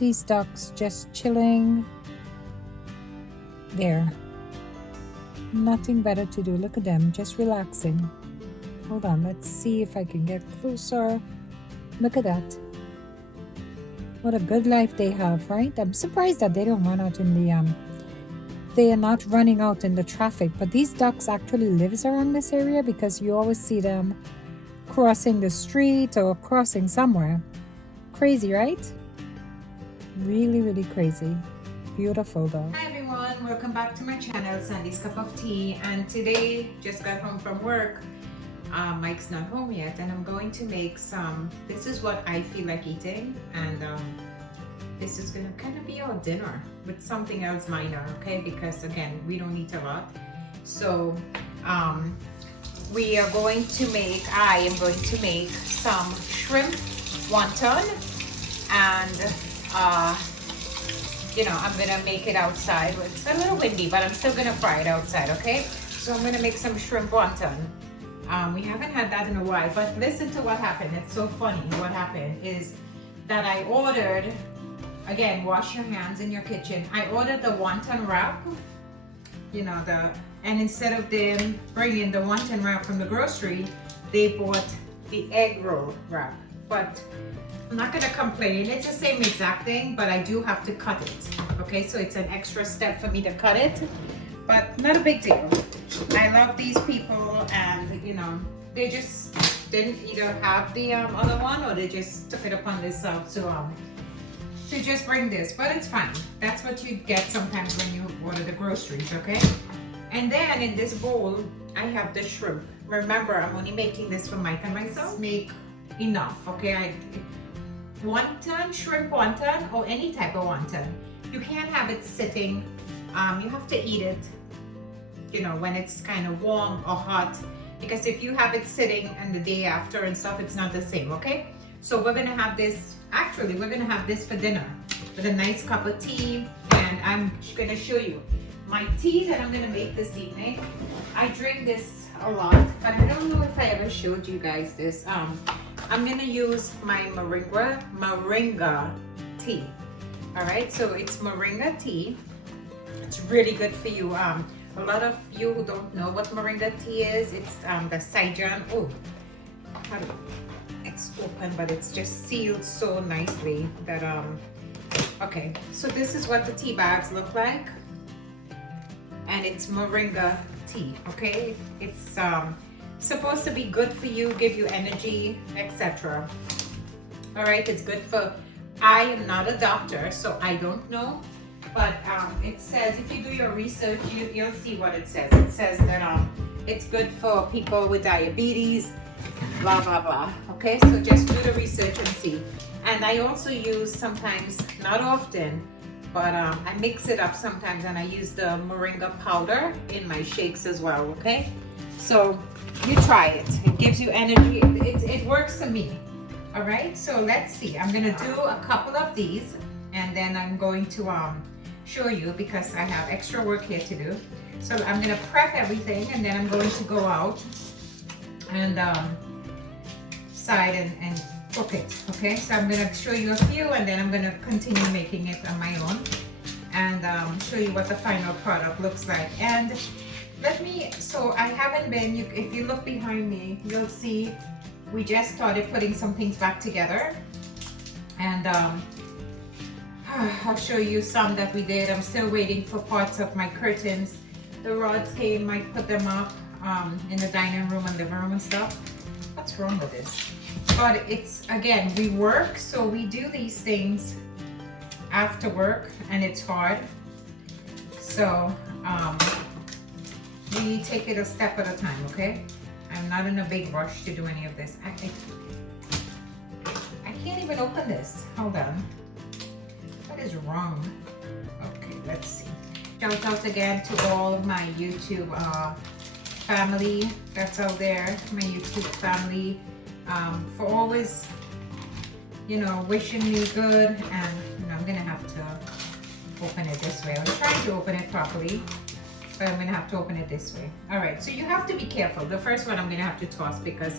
these ducks just chilling there. Nothing better to do. Look at them, just relaxing. Hold on, let's see if I can get closer. Look at that. What a good life they have, right? I'm surprised that they don't run out in the they are not running out in the traffic, but these ducks actually lives around this area because you always see them crossing the street or crossing somewhere. Crazy, right? Really, really crazy. Beautiful though. Hi everyone, welcome back to my channel, Sandy's Cup of Tea. And today, just got home from work. Mike's not home yet, and I'm going to make some. This is what I feel like eating, and this is gonna kind of be our dinner with something else minor, okay? Because again, we don't eat a lot. So we are going to make. I am going to make some shrimp wonton, and you know, I'm gonna make it outside. It's a little windy, but I'm still gonna fry it outside, okay? So I'm gonna make some shrimp wonton. We haven't had that in a while, but listen to what happened. It's so funny. What happened is that I ordered, again, wash your hands in your kitchen. I ordered the wonton wrap, you know, and instead of them bringing the wonton wrap from the grocery, they bought the egg roll wrap. But I'm not gonna complain. It's the same exact thing, but I do have to cut it. Okay, so it's an extra step for me to cut it, but not a big deal. I love these people, and you know, they just didn't either have the other one, or they just took it upon themselves to just bring this. But it's fine. That's what you get sometimes when you order the groceries, okay? And then in this bowl, I have the shrimp. Remember, I'm only making this for Mike and myself. Make enough, okay? Wonton, shrimp wonton, or any type of wonton. You can't have it sitting. You have to eat it, you know, when it's kind of warm or hot, because if you have it sitting and the day after and stuff, it's not the same, okay? So we're gonna have this, actually we're gonna have this for dinner with a nice cup of tea, and I'm gonna show you my tea that I'm gonna make this evening. I drink this a lot, but I don't know if I ever showed you guys this. I'm gonna use my Moringa tea. All right, so it's Moringa tea. It's really good for you. A lot of you who don't know what Moringa tea is, it's the Saigon. Oh, it's open, but it's just sealed so nicely that okay, so this is what the tea bags look like, and it's Moringa tea. Okay, it's supposed to be good for you, give you energy, etc. All right, it's good for. I am not a doctor, so I don't know. But it says, if you do your research, you'll see what it says. It says that it's good for people with diabetes, blah, blah, blah. Okay, so just do the research and see. And I also use sometimes, not often, but I mix it up sometimes, and I use the Moringa powder in my shakes as well, okay? So you try it. It gives you energy. It works for me. All right, so let's see. I'm gonna do a couple of these, and then I'm going to show you, because I have extra work here to do. So I'm gonna prep everything, and then I'm going to go out and side and cook it. Okay, so I'm gonna show you a few, and then I'm gonna continue making it on my own, and show you what the final product looks like. And so I haven't been, if you look behind me, you'll see we just started putting some things back together, and I'll show you some that we did. I'm still waiting for parts of my curtains. The rods came, I put them up in the dining room and living room and stuff. What's wrong with this? But it's, again, we work, so we do these things after work, and it's hard. So we take it a step at a time, okay? I'm not in a big rush to do any of this. I can't even open this. Hold on. What is wrong? Okay, let's see. Shout out again to all of my YouTube family that's out there, my YouTube family, for always, you know, wishing me good. And you know, I'm gonna have to open it this way. I was trying to open it properly, but I'm gonna have to open it this way. All right, so you have to be careful. The first one I'm gonna have to toss because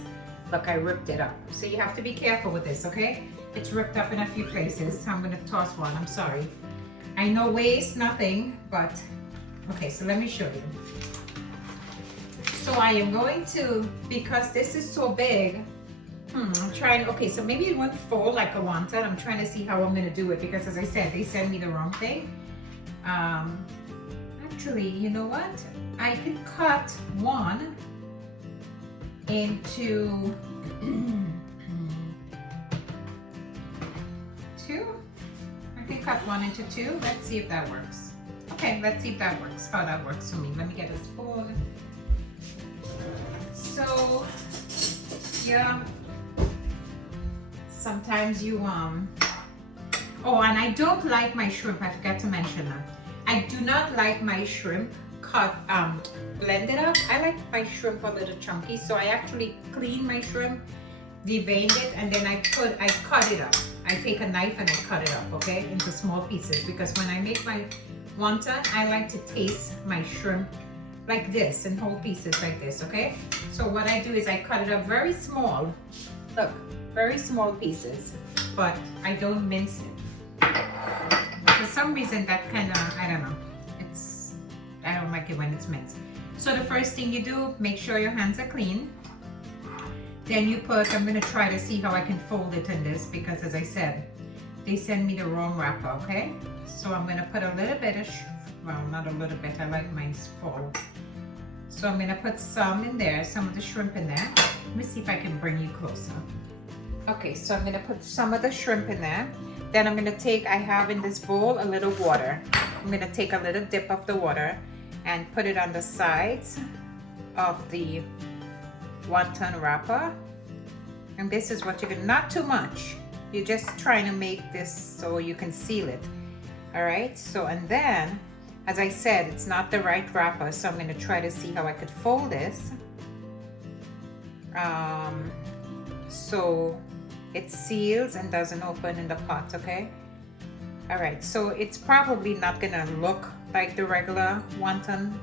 look, I ripped it up. So you have to be careful with this, okay? It's ripped up in a few places, so I'm gonna toss one. I'm sorry. I know waste nothing, but okay, so let me show you. So I am going to, because this is so big, I'm trying, okay, so maybe it won't fold like a wonton. I'm trying to see how I'm gonna do it because as I said, they sent me the wrong thing. Actually, you know what? I could cut one into two. I can cut one into two. Let's see if that works. Okay, let's see if that works, how that works for me. Let me get a spoon. So, yeah, sometimes you, oh, and I don't like my shrimp, I forgot to mention that. I do not like my shrimp cut, blended up. I like my shrimp a little chunky, so I actually clean my shrimp, deveined it, and then I cut it up. I take a knife and I cut it up, okay, into small pieces, because when I make my wonton, I like to taste my shrimp like this, in whole pieces like this, okay? So what I do is I cut it up very small, look, very small pieces, but I don't mince it. For some reason that kind of, I don't know, I don't like it when it's minced. So the first thing you do, make sure your hands are clean. Then you put, I'm gonna try to see how I can fold it in this, because as I said, they send me the wrong wrapper, okay? So I'm gonna put a little bit of, well, not a little bit, I like mine full. So I'm gonna put some in there, some of the shrimp in there. Let me see if I can bring you closer. Okay, so I'm gonna put some of the shrimp in there. Then I'm gonna take, I have in this bowl a little water. I'm gonna take a little dip of the water and put it on the sides of the wonton wrapper. And this is what you're gonna, not too much. You're just trying to make this so you can seal it. All right, so and then, as I said, it's not the right wrapper, so I'm gonna try to see how I could fold this. So it seals and doesn't open in the pot, okay? All right, so it's probably not gonna look like the regular wonton,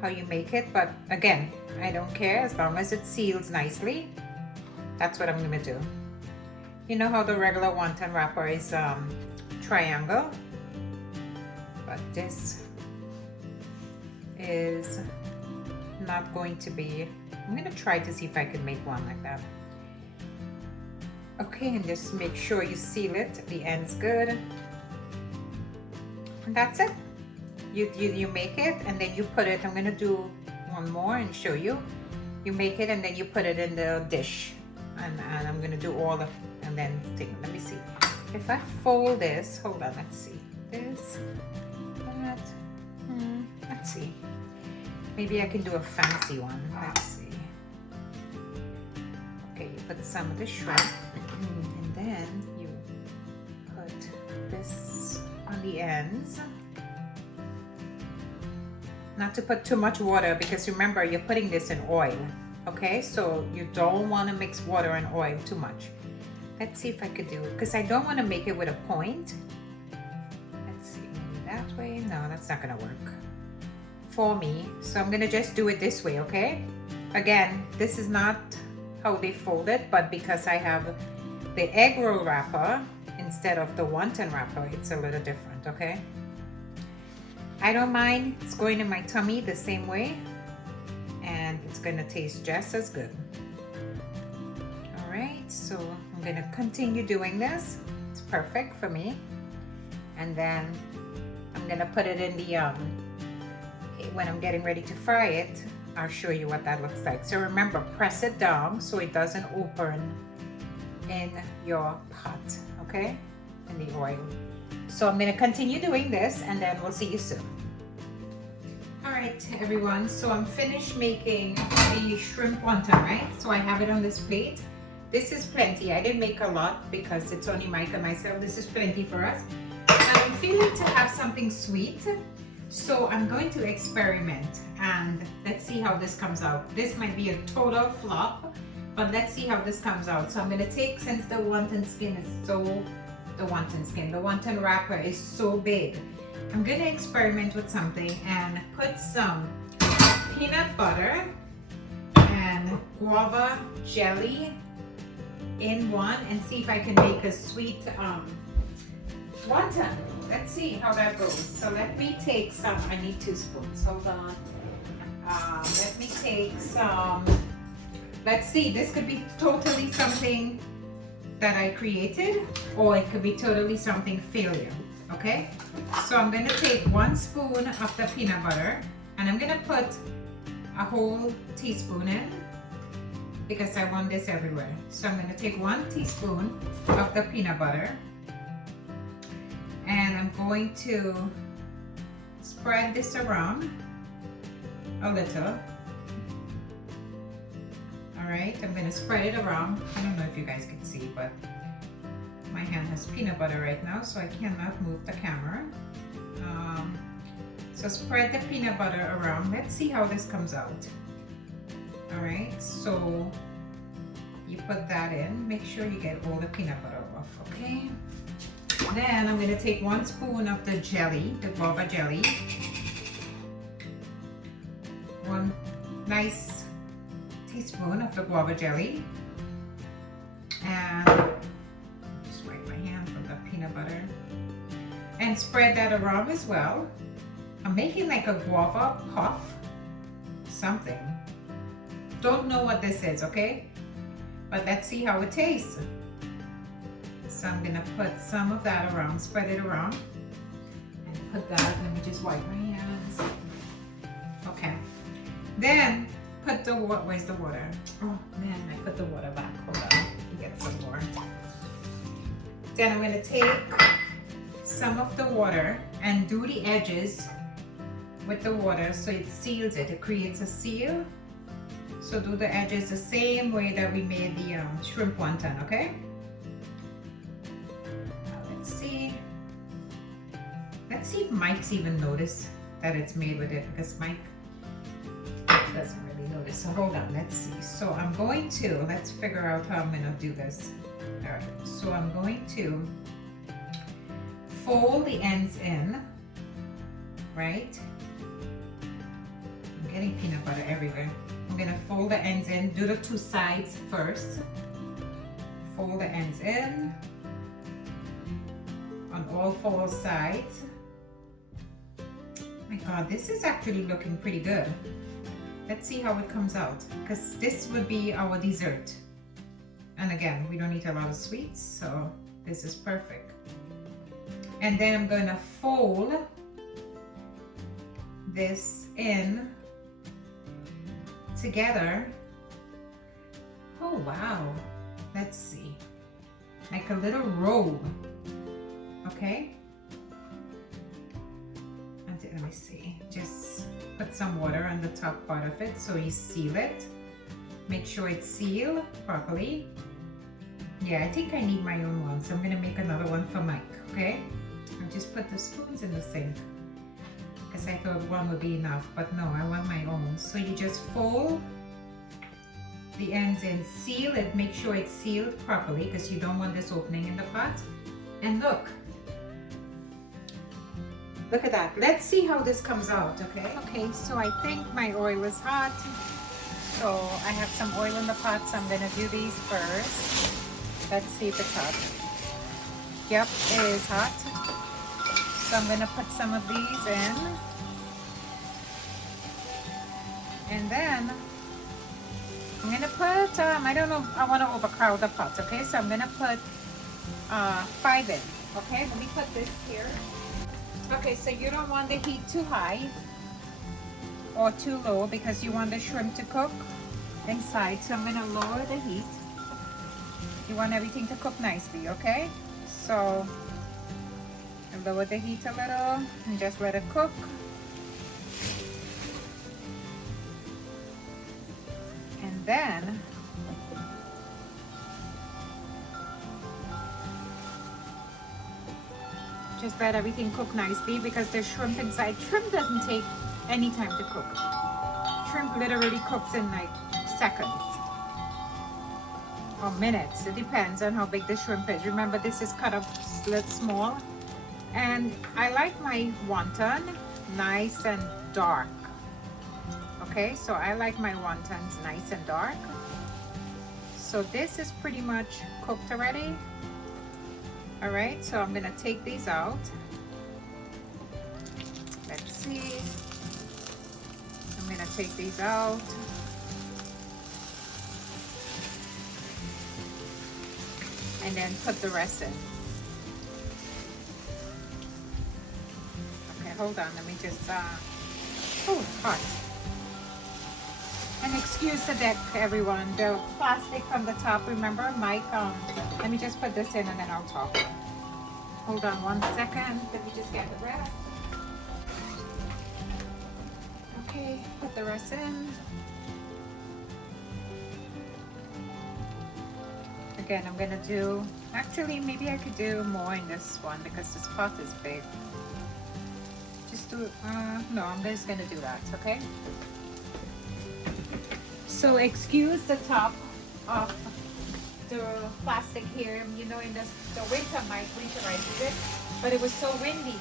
how you make it, but again, I don't care as long as it seals nicely. That's what I'm gonna do. You know how the regular wonton wrapper is triangle, but this is not going to be. I'm gonna try to see if I can make one like that. Okay, and just make sure you seal it, the end's good. And that's it. You make it and then you put it, I'm gonna do one more and show you. You make it and then you put it in the dish. And I'm gonna do all of, and then let me see. If I fold this, hold on, let's see. This, that, let's see. Maybe I can do a fancy one, let's see. Okay, you put some of the shrimp and then you put this on the ends. Not to put too much water because remember you're putting this in oil, okay? So you don't want to mix water and oil too much. Let's see if I could do it because I don't want to make it with a point. Let's see, maybe that way. No, that's not gonna work for me. So I'm gonna just do it this way, okay? Again, this is not how they fold it, but because I have the egg roll wrapper instead of the wonton wrapper, it's a little different, okay? I don't mind, it's going in my tummy the same way and it's gonna taste just as good. All right, so I'm gonna continue doing this. It's perfect for me. And then I'm gonna put it in the, when I'm getting ready to fry it, I'll show you what that looks like. So remember, press it down so it doesn't open in your pot, okay? In the oil. So I'm gonna continue doing this and then we'll see you soon. All right, everyone, so I'm finished making the shrimp wonton, right? So I have it on this plate. This is plenty. I didn't make a lot because it's only Mike and myself. This is plenty for us. And I'm feeling to have something sweet. So I'm going to experiment and let's see how this comes out. This might be a total flop, but let's see how this comes out. So I'm gonna take, since the wonton skin is so, the wonton wrapper is so big, I'm gonna experiment with something and put some peanut butter and guava jelly in one and see if I can make a sweet wonton. Let's see how that goes. So let me take some, I need 2 spoons, hold on. Let me take some, let's see, this could be totally something that I created, or it could be totally something failure, okay? So I'm gonna take 1 spoon of the peanut butter, and I'm gonna put a whole teaspoon in, because I want this everywhere. So I'm gonna take 1 teaspoon of the peanut butter, and I'm going to spread this around a little. All right, I'm gonna spread it around. I don't know if you guys can see, but my hand has peanut butter right now, so I cannot move the camera. So spread the peanut butter around. Let's see how this comes out. All right, so you put that in. Make sure you get all the peanut butter off, okay? Then I'm gonna take 1 spoon of the jelly, the guava jelly. 1 nice teaspoon of the guava jelly. And just wipe my hand from the peanut butter. And spread that around as well. I'm making like a guava puff, something. Don't know what this is, okay? But let's see how it tastes. So I'm gonna put some of that around, spread it around. And put that, let me just wipe my hands. Okay. Then put the water, where's the water? Oh man, I put the water back, hold on, get some more. Then I'm gonna take some of the water and do the edges with the water so it seals it, it creates a seal. So do the edges the same way that we made the shrimp wonton, okay? Now let's see. Let's see if Mike's even noticed that it's made with it, because Mike doesn't really notice. So hold on, let's see. So I'm going to, let's figure out how I'm gonna do this. All right, so I'm going to fold the ends in, right? I'm getting peanut butter everywhere. I'm gonna fold the ends in, do the 2 sides first. Fold the ends in on all 4 sides. My God, this is actually looking pretty good. Let's see how it comes out, because this would be our dessert. And again, we don't eat a lot of sweets, so this is perfect. And then I'm gonna fold this in together. Oh wow, let's see, like a little roll, okay? And let me see, just put some water on the top part of it so you seal it. Make sure it's sealed properly. Yeah, I think I need my own one, so I'm gonna make another one for Mike, okay? I'll just put the spoons in the sink, because I thought one would be enough, but no, I want my own. So you just fold the ends in, seal it, make sure it's sealed properly, because you don't want this opening in the pot. And look at that. Let's see how this comes out, okay? Okay, so I think my oil is hot. So I have some oil in the pot, so I'm gonna do these first. Let's see if it's hot. Yep, it is hot. So I'm gonna put some of these in. And then I'm gonna put, I don't know, I wanna overcrowd the pot, okay? So I'm gonna put 5 in, okay? Let me put this here. Okay, so you don't want the heat too high or too low, because you want the shrimp to cook inside. So I'm gonna lower the heat. You want everything to cook nicely, okay? So I lower the heat a little and just let it cook. And then just let everything cook nicely, because the shrimp inside, shrimp doesn't take any time to cook. Shrimp literally cooks in like seconds or minutes. It depends on how big the shrimp is. Remember, this is cut up small. And I like my wonton nice and dark. Okay, so I like my wontons nice and dark. So this is pretty much cooked already. All right, so I'm gonna take these out. Let's see. I'm gonna take these out. And then put the rest in. Okay, hold on, let me just, oh, hot. And excuse the deck, everyone. The plastic from the top, remember, Mike, let me just put this in and then I'll talk. Hold on 1 second, let me just get the rest. Okay, put the rest in. Again, I'm gonna do, actually, maybe I could do more in this one because this pot is big. Just do, no, I'm just gonna do that, okay? So excuse the top of the plastic here. You know, in the winter, Mike winterizes it, but it was so windy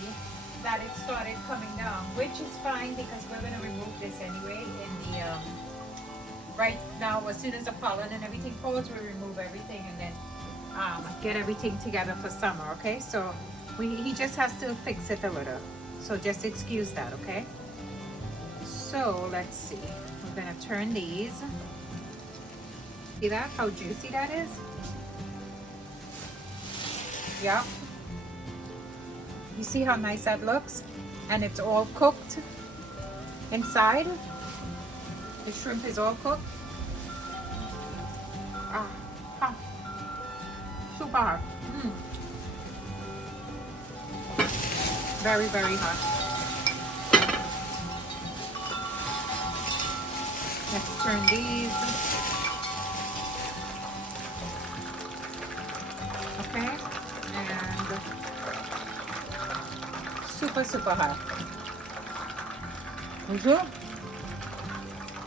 that it started coming down, which is fine because we're gonna remove this anyway in the, right now, as soon as the pollen and everything falls, we remove everything and then get everything together for summer, okay? So he just has to fix it a little. So just excuse that, okay? So let's see. We're gonna turn these. See that? How juicy that is? Yep. You see how nice that looks? And it's all cooked inside. The shrimp is all cooked. Hot. Super hot. Very, very hot. Let's turn these. Okay. And super, super hot. You sure?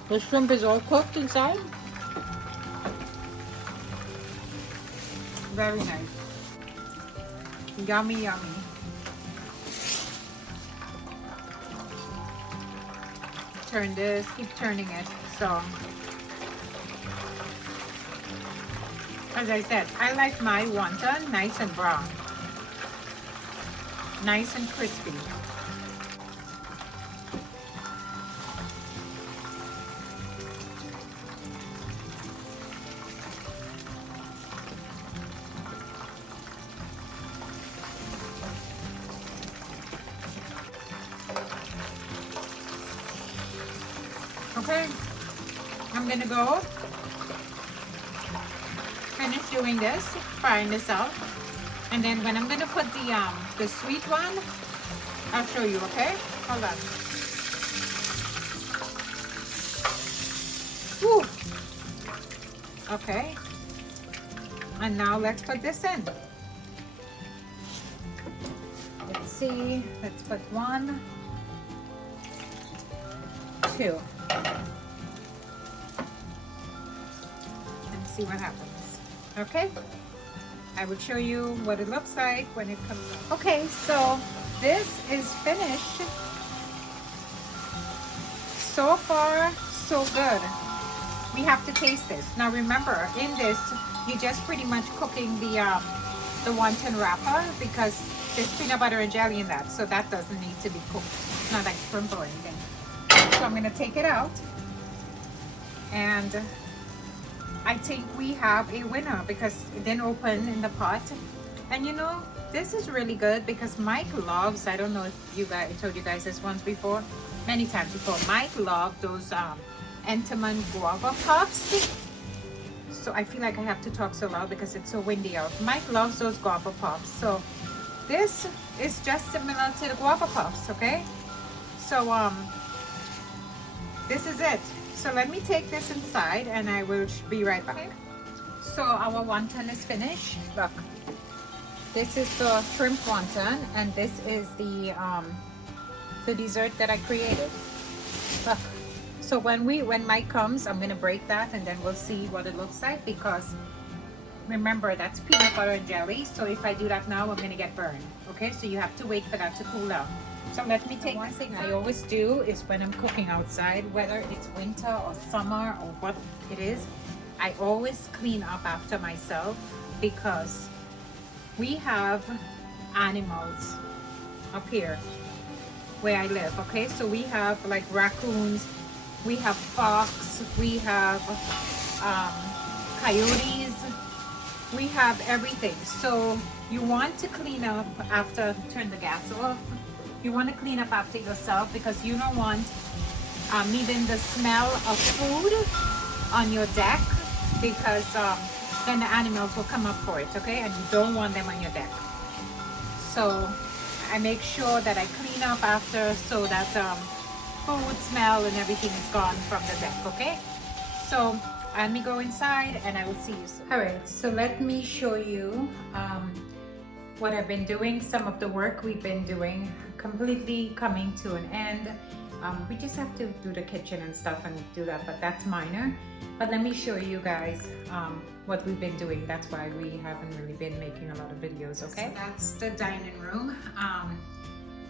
The shrimp is all cooked inside. Very nice. Yummy, yummy. Turn this, keep turning it. So, as I said, I like my wonton nice and brown. Nice and crispy. Okay, I'm gonna go finish doing this, frying this out, and then when I'm gonna put the sweet one, I'll show you. Okay, hold on. Woo. Okay, and now let's put this in. Let's see. Let's put 1, 2. See what happens. Okay, I will show you what it looks like when it comes out. Okay, so this is finished. So far, so good. We have to taste this. Now remember, in this, you're just pretty much cooking the wonton wrapper because there's peanut butter and jelly in that, so that doesn't need to be cooked. It's not like shrimp or anything. So I'm gonna take it out, and I think we have a winner because it didn't open in the pot. And you know, this is really good because Mike loves, I don't know if you guys, I told you guys this once before, many times before, Mike loved those Entenmann guava puffs. So I feel like I have to talk so loud because it's so windy out. Mike loves those guava puffs. So this is just similar to the guava puffs, okay? So this is it. So let me take this inside and I will be right back. Okay. So our wonton is finished. Look, this is the shrimp wonton and this is the dessert that I created. Look. So when Mike comes, I'm gonna break that and then we'll see what it looks like because remember that's peanut butter and jelly. So if I do that now, I'm gonna get burned. Okay, so you have to wait for that to cool down. So let me take one thing I always do is when I'm cooking outside, whether it's winter or summer or what it is, I always clean up after myself because we have animals up here where I live, okay? So we have like raccoons, we have fox, we have coyotes, we have everything. So you want to clean up after, turn the gas off. You want to clean up after yourself because you don't want even the smell of food on your deck, because then the animals will come up for it, okay? And you don't want them on your deck. So I make sure that I clean up after so that food smell and everything is gone from the deck, okay? So let me go inside and I will see you soon. All right, so let me show you what I've been doing. Some of the work we've been doing completely coming to an end. We just have to do the kitchen and stuff and do that, but that's minor. But let me show you guys what we've been doing. That's why we haven't really been making a lot of videos, okay? So that's the dining room.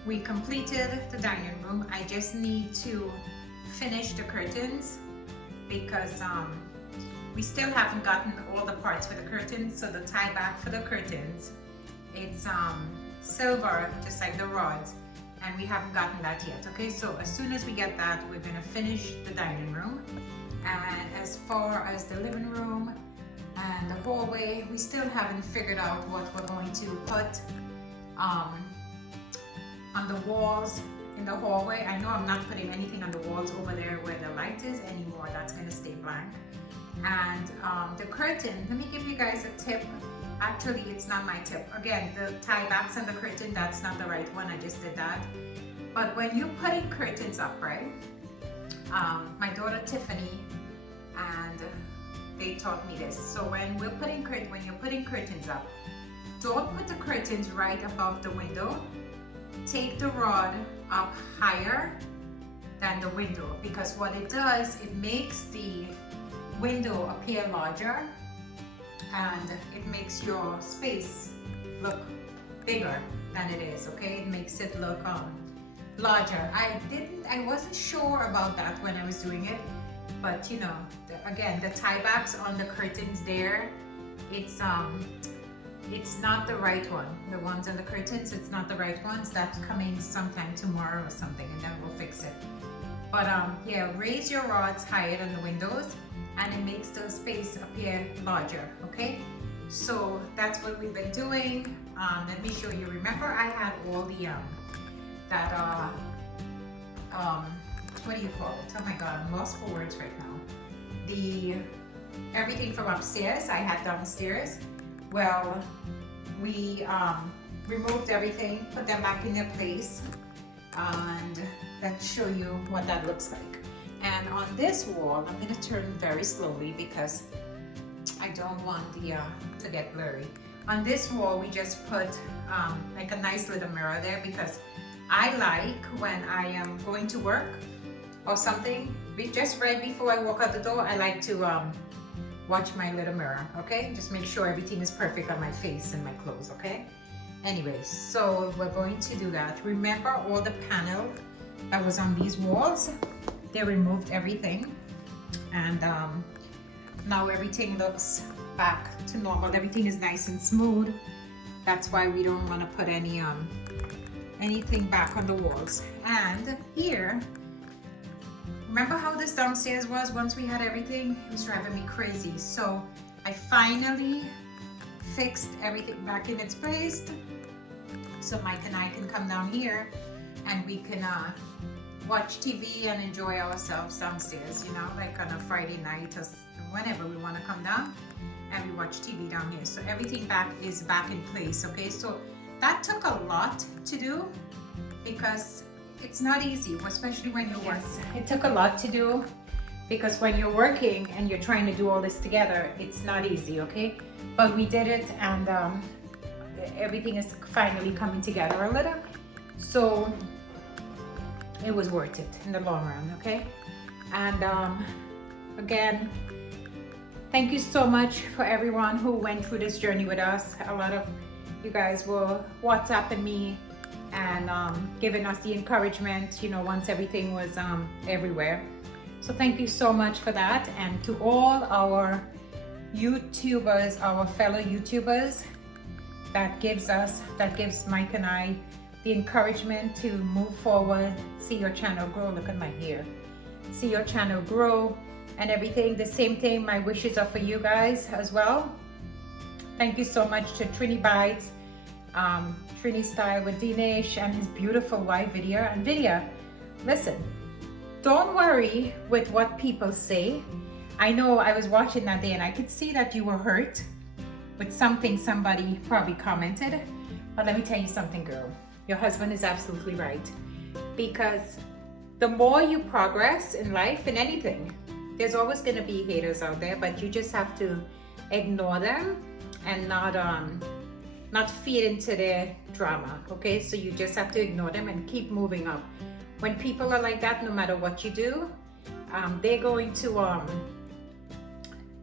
We completed the dining room. I just need to finish the curtains because we still haven't gotten all the parts for the curtains. So the tie back for the curtains, it's silver, just like the rods, and we haven't gotten that yet, okay? So as soon as we get that, we're gonna finish the dining room. And as far as the living room and the hallway, we still haven't figured out what we're going to put on the walls in the hallway. I know I'm not putting anything on the walls over there where the light is anymore. That's gonna stay blank. And the curtain, let me give you guys a tip. Actually, it's not my tip. Again, the tie backs on the curtain, that's not the right one. I just did that. But when you're putting curtains up, right? My daughter Tiffany and they taught me this. So when you're putting curtains up, don't put the curtains right above the window. Take the rod up higher than the window, because what it does, it makes the window appear larger and it makes your space look bigger than it is, okay? It makes it look larger. I wasn't sure about that when I was doing it, but you know, again, the tie backs on the curtains there, it's not the right one. The ones on the curtains, it's not the right ones. That's coming sometime tomorrow or something, and then we'll fix it. But yeah, raise your rods higher than the windows and it makes the space appear larger, okay? So that's what we've been doing. Let me show you. Remember, I had all the what do you call it? Oh my God, I'm lost for words right now. Everything from upstairs I had downstairs. Well, we removed everything, put them back in their place, and let's show you what that looks like. And on this wall, I'm going to turn very slowly because I don't want the to get blurry. On this wall, we just put like a nice little mirror there, because I like when I am going to work or something, just right before I walk out the door, I like to watch my little mirror, okay? Just make sure everything is perfect on my face and my clothes, okay? Anyways, so we're going to do that. Remember all the panel that was on these walls? They removed everything, and now everything looks back to normal. Everything is nice and smooth. That's why we don't want to put any anything back on the walls. And here, remember how this downstairs was once we had everything? It was driving me crazy. So I finally fixed everything back in its place. So Mike and I can come down here and we can watch TV and enjoy ourselves downstairs, you know, like on a Friday night or whenever we want to come down and we watch TV down here. So everything is back in place, okay? So that took a lot to do because it's not easy, especially when you're working. It took a lot to do because when you're working and you're trying to do all this together, it's not easy, okay? But we did it, and everything is finally coming together a little. So it was worth it in the long run, okay? And again, thank you so much for everyone who went through this journey with us. A lot of you guys were WhatsApping me and giving us the encouragement, you know, once everything was everywhere. So thank you so much for that. And to all our YouTubers, our fellow YouTubers, that gives Mike and I the encouragement to move forward, see your channel grow. Look at my hair. See your channel grow and everything. The same thing, my wishes are for you guys as well. Thank you so much to Trini Bites, Trini Style with Dinesh and his beautiful wife Vidya. And Vidya, listen, don't worry with what people say. I know I was watching that day and I could see that you were hurt with something somebody probably commented. But let me tell you something, girl. Your husband is absolutely right. Because the more you progress in life, in anything, there's always going to be haters out there, but you just have to ignore them and not feed into their drama, okay? So you just have to ignore them and keep moving up. When people are like that, no matter what you do, they're going to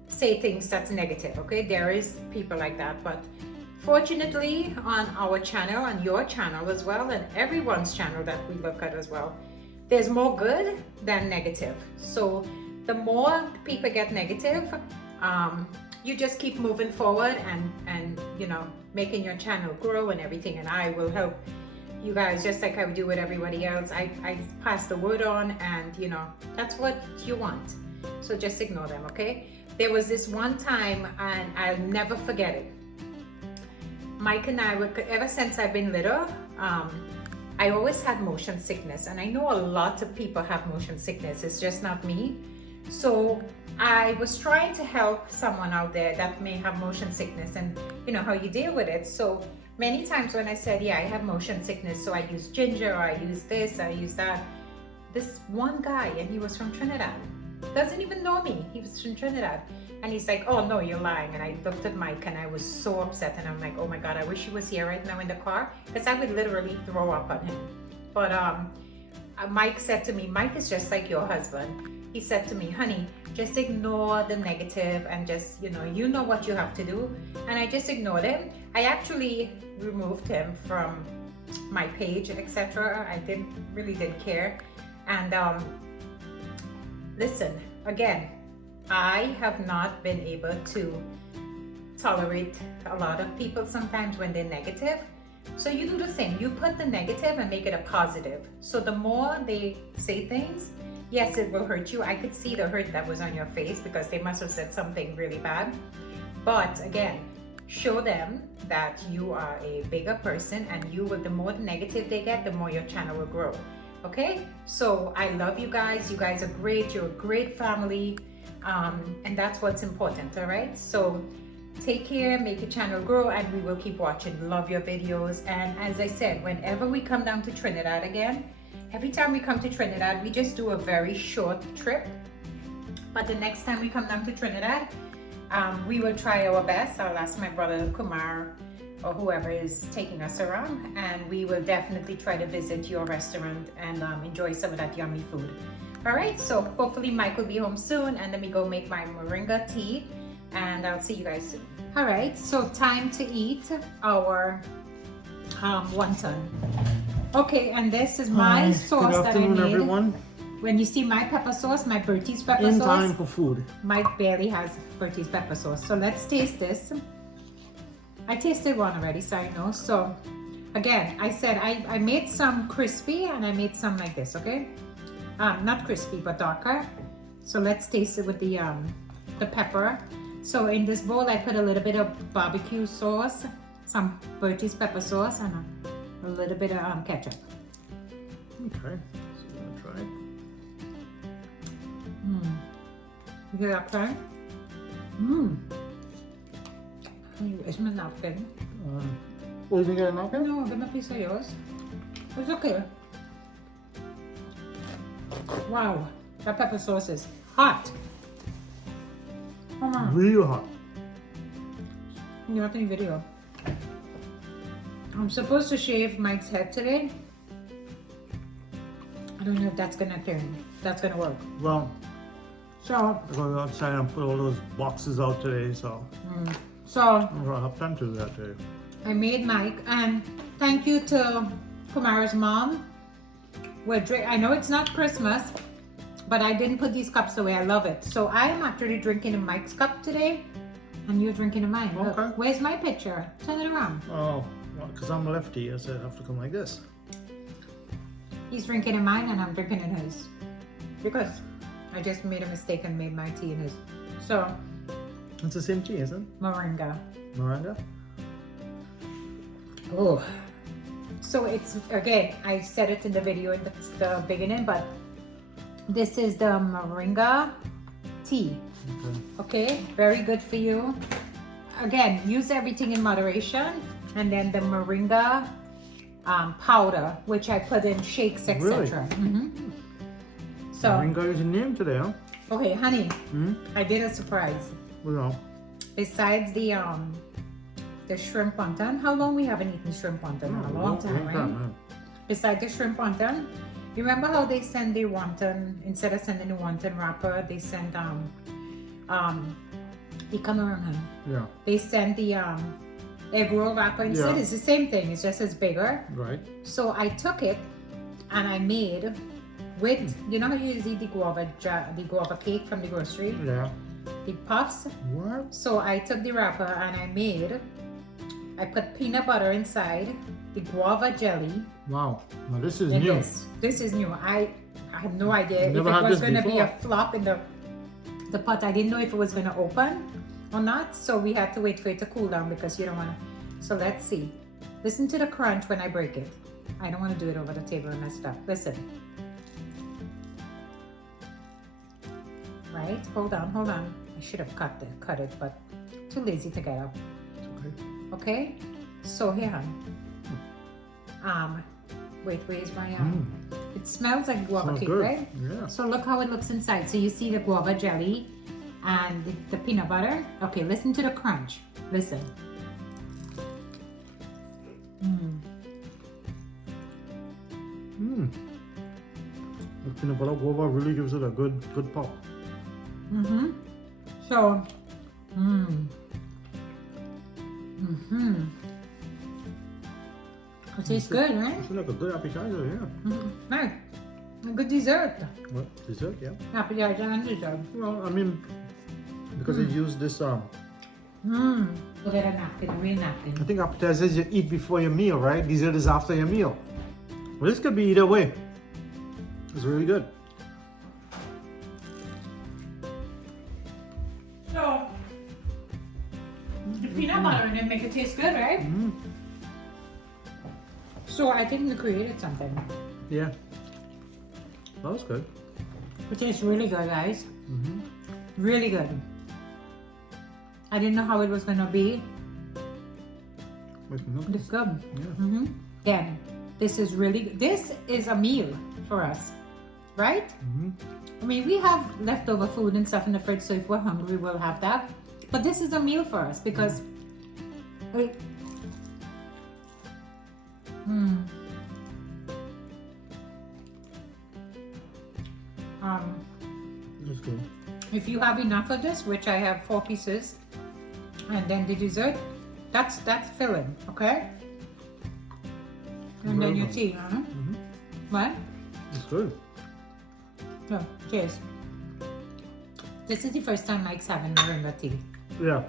say things that's negative, okay? There is people like that, but fortunately on our channel and your channel as well, and everyone's channel that we look at as well, there's more good than negative. So the more people get negative, you just keep moving forward and you know, making your channel grow and everything, and I will help you guys just like I would do with everybody else. I pass the word on, and you know, that's what you want. So just ignore them, okay? There was this one time, and I'll never forget it. Mike and I were, ever since I've been little, I always had motion sickness, and I know a lot of people have motion sickness. It's just not me. So I was trying to help someone out there that may have motion sickness, and you know how you deal with it. So many times when I said, yeah, I have motion sickness, so I use ginger, or I use this, I use that. This one guy, and he was from Trinidad, doesn't even know me. He was from Trinidad. And he's like, oh no, you're lying. And I looked at Mike and I was so upset, and I'm like, oh my God, I wish he was here right now in the car, because I would literally throw up on him. But Mike said to me, Mike is just like your husband. He said to me, honey, just ignore the negative and just, you know what you have to do. And I just ignored him. I actually removed him from my page, etc. I really didn't care. And listen, again, I have not been able to tolerate a lot of people sometimes when they're negative. So you do the same. You put the negative and make it a positive. So the more they say things, yes, it will hurt you. I could see the hurt that was on your face because they must have said something really bad. But again, show them that you are a bigger person, and the more negative they get, the more your channel will grow. Okay? So I love you guys. You guys are great. You're a great family. And that's what's important, all right? So take care, make your channel grow, and we will keep watching. Love your videos. And as I said, whenever we come down to Trinidad again, every time we come to Trinidad, we just do a very short trip. But the next time we come down to Trinidad, we will try our best. I'll ask my brother Kumar or whoever is taking us around, and we will definitely try to visit your restaurant and enjoy some of that yummy food. All right, so hopefully Mike will be home soon, and let me go make my moringa tea, and I'll see you guys soon. All right, so time to eat our wonton. Okay, and this is my sauce that I made. Everyone. When you see my pepper sauce, my Bertie's pepper sauce. In time for food. Mike barely has Bertie's pepper sauce. So let's taste this. I tasted one already, so I know. So again, I said I made some crispy and I made some like this, okay? Not crispy, but darker. So let's taste it with the pepper. So in this bowl, I put a little bit of barbecue sauce, some Bertie's pepper sauce, and a little bit of ketchup. Okay, so I'm gonna try. You hear that crying? Where's my napkin? Oh, you didn't get a napkin? No, give me a piece of yours. It's okay. Wow, that pepper sauce is hot. Come on. Real hot. You're watching video. I'm supposed to shave Mike's head today. I don't know if that's gonna work. Well, So, I go outside and put all those boxes out today, so I'll have time to do that today. I made Mike, and thank you to Kumara's mom. I know it's not Christmas, but I didn't put these cups away. I love it. So I'm actually drinking in Mike's cup today. And you're drinking in mine. Look, Okay. where's my picture? Turn it around. Oh, because I'm lefty, so I have to come like this. He's drinking in mine and I'm drinking in his. Because I just made a mistake and made my tea in his. So, It's the same tea, isn't it? Moringa. Moringa? Oh. So it's, again, I said it in the video in the beginning, but this is the Moringa tea. Okay, very good for you. Again, use everything in moderation. And then the Moringa powder, which I put in shakes, etc. Really? So, Moringa is your name today, huh? okay, honey, Hmm? I did a surprise. Well, Besides the shrimp wonton, how long we haven't eaten shrimp wonton? A long time, right? Besides the shrimp wonton, you remember how they send the wonton, instead of sending the wonton wrapper, they send you come around, honey. Yeah, They send the egg roll wrapper instead. Yeah. It's the same thing, it's just as bigger. right. So I took it and I made with, you know how you eat the guava cake from the grocery, Yeah. the puffs. What? So I took the wrapper and I put peanut butter inside, the guava jelly. Wow. Now this is And new. this is new. I have no idea if it Never had was this going to be a before. flop in the pot. I didn't know if it was going to open or not. So we had to wait for it to cool down because you don't want to. So let's see. Listen to the crunch when I break it. I don't want to do it over the table and mess it up. Listen. Right? Hold on. I should have cut it, but too lazy to get up. It's okay. Okay? So here. Wait, where's my It smells like guava Smells cake, good. right? Yeah. So look how it looks inside. So you see the guava jelly and the peanut butter. Okay, listen to the crunch. Listen. The peanut butter guava really gives it a good pop. So, It tastes good, right? It's like a good appetizer, yeah. Nice. A good dessert. What? Dessert, yeah. Appetizer and dessert. Well, I mean, because they use this, Look at a napkin, a real napkin. I think appetizers you eat before your meal, right? Dessert is after your meal. Well, this could be either way. It's really good. So, the peanut butter and it make it taste good, right? So I think we created something. Yeah. That was good. It tastes really good, guys. Really good. I didn't know how it was gonna be. It's good. Yeah. Again, this is really good. This is a meal for us, right? I mean, we have leftover food and stuff in the fridge, so if we're hungry, we'll have that. But this is a meal for us because It's good. if you have enough of this, which I have 4 pieces, and then the dessert, that's filling, okay? And then your tea, What? It's good. No, cheers. This is the first time Mike's having Moringa tea. Yeah.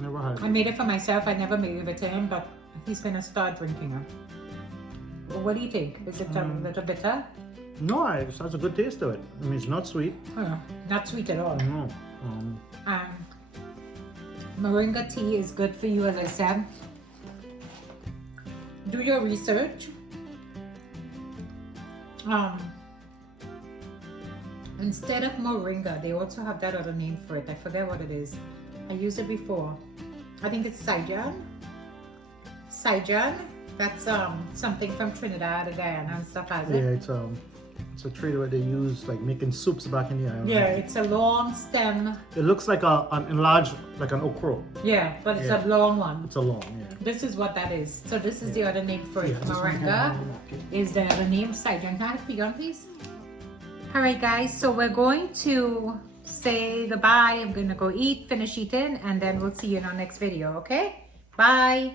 Never had I it. made it for myself. I never made it to him, but he's gonna start drinking it. Well, what do you think? Is it a little bitter? No, it has a good taste to it. I mean, it's not sweet. Not sweet at all. No. Moringa tea is good for you, as I said. Do your research. Instead of Moringa, they also have that other name for it. I forget what it is. I used it before. I think it's Saijan. Saijan. That's something from Trinidad and Guyana and stuff has it. Yeah, it's a trade where they use like making soups back in the island. Yeah, it's a long stem. It looks like an enlarged, like an okra. Yeah, but it's Yeah. a long one. It's a long, yeah. This is what that is. So this is the other name for it. Yeah, just Moringa is the other name. Saijan. Can I have peon, please? Alright guys, so we're going to say goodbye. I'm gonna go eat, finish eating, and then we'll see you in our next video, okay? Bye!